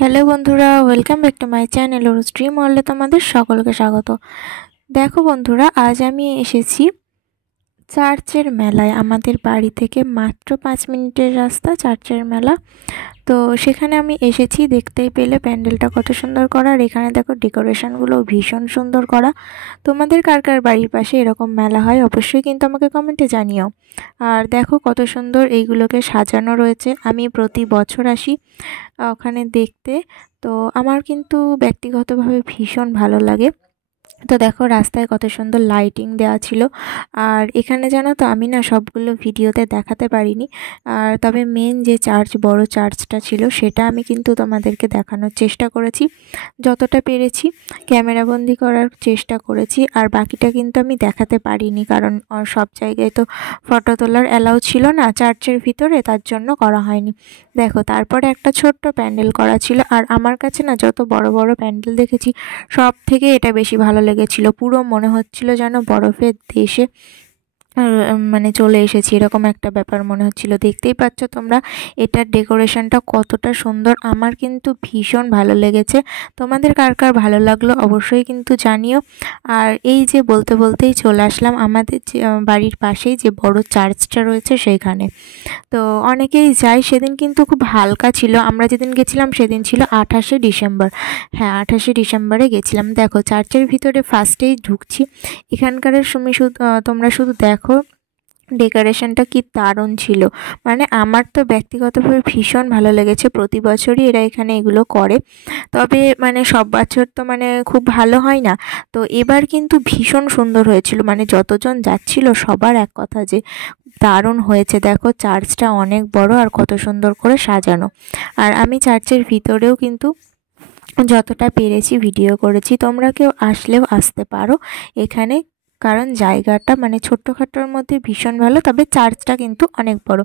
Hello বন্ধুরা, welcome back to my channel Aruj dream ওয়ার্ল্ডে তোমাদের সকলকে স্বাগত। দেখো বন্ধুরা, আজ আমি এসেছি চার্চের মেলায়। আমাদের বাড়ি থেকে মাত্র 5 মিনিটের রাস্তা চার্চের মেলা। তো সেখানে আমি এসেছি, দেখতেই পেলে প্যান্ডেলটা কত সুন্দর করা। আর এখানে দেখো ডেকোরেশনগুলো ভীষণ সুন্দর করা। তোমাদের কার কার বাড়ির পাশে এরকম মেলা হয় অবশ্যই কিন্তু আমাকে কমেন্টে জানিও। আর দেখো কত সুন্দর এইগুলোকে সাজানো রয়েছে। আমি প্রতি বছর আসি ওখানে দেখতে। তো আমার কিন্তু ব্যক্তিগতভাবে ভীষণ ভালো লাগে। তো দেখো রাস্তায় কত সুন্দর লাইটিং দেওয়া ছিল। আর এখানে জানো তো, আমি না সবগুলো ভিডিওতে দেখাতে পারিনি। আর তবে মেন যে বড় চার্চটা ছিল সেটা আমি কিন্তু তোমাদেরকে দেখানোর চেষ্টা করেছি, যতটা পেরেছি ক্যামেরাবন্দি করার চেষ্টা করেছি। আর বাকিটা কিন্তু আমি দেখাতে পারিনি, কারণ সব জায়গায় তো ফটো তোলার অ্যালাউ ছিল না চার্চের ভিতরে, তার জন্য করা হয়নি। দেখো তারপরে একটা ছোট্ট প্যান্ডেল করা ছিল। আর আমার কাছে না যত বড় বড় প্যান্ডেল দেখেছি সব থেকে এটা বেশি ভালো লেগেছিল। পুরো মনে হচ্ছিল যেন বরফের দেশে মানে চলে এসেছি, এরকম একটা ব্যাপার মনে হচ্ছিল। দেখতেই পাচ্ছ তোমরা এটার ডেকোরেশনটা কতটা সুন্দর। আমার কিন্তু ভীষণ ভালো লেগেছে। তোমাদের কার কার ভালো লাগলো অবশ্যই কিন্তু জানিও। আর এই যে বলতে বলতেই চলে আসলাম আমাদের যে বাড়ির পাশেই যে বড় চার্চটা রয়েছে সেইখানে। তো অনেকেই যায়, সেদিন কিন্তু খুব হালকা ছিল। আমরা যেদিন গেছিলাম সেদিন ছিল 28শে ডিসেম্বর। হ্যাঁ, 28শে ডিসেম্বরে গেছিলাম। দেখো চার্চের ভিতরে ফার্স্টেই ঢুকছি। এখানকার তোমরা শুধু দেখো ডেকোরেশনটা কি দারুণ ছিল। মানে আমার তো ব্যক্তিগতভাবে ভীষণ ভালো লেগেছে। প্রতি বছরই এরা এখানে এগুলো করে, তবে মানে সব বছর তো মানে খুব ভালো হয় না। তো এবার কিন্তু ভীষণ সুন্দর হয়েছিল। মানে যতজন যাচ্ছিল সবার এক কথা যে দারুণ হয়েছে। দেখো চার্চটা অনেক বড় আর কত সুন্দর করে সাজানো। আর আমি চার্চের ভিতরেও কিন্তু যতটা পেরেছি ভিডিও করেছি। তোমরা কেউ আসলেও আসতে পারো এখানে, কারণ জায়গাটা মানে ছোট্টখাটোর মধ্যে ভীষণ ভালো। তবে চার্চটা কিন্তু অনেক বড়।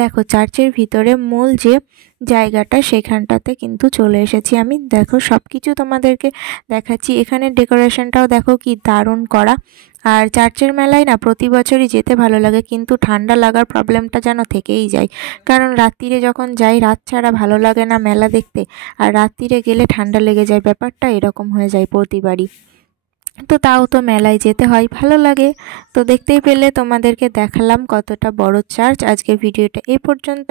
দেখো চার্চের ভিতরে মূল যে জায়গাটা সেখানটাতে কিন্তু চলে এসেছি আমি। দেখো সব কিছু তোমাদেরকে দেখাচ্ছি। এখানে ডেকোরেশনটাও দেখো কি দারুণ করা। আর চার্চের মেলায় না প্রতি বছরই যেতে ভালো লাগে, কিন্তু ঠান্ডা লাগার প্রবলেমটা যেন থেকেই যায়। কারণ রাত্রিরে যখন যাই, রাত ছাড়া ভালো লাগে না মেলা দেখতে। আর রাত্রিরে গেলে ঠান্ডা লেগে যায়, ব্যাপারটা এরকম হয়ে যায় প্রতিবারই। তো তাও তো মেলায় যেতে হয়, ভালো লাগে। তো দেখতেই পেলে তোমাদেরকে দেখালাম কতটা বড় চার্চ। আজকের ভিডিওটা এই পর্যন্ত।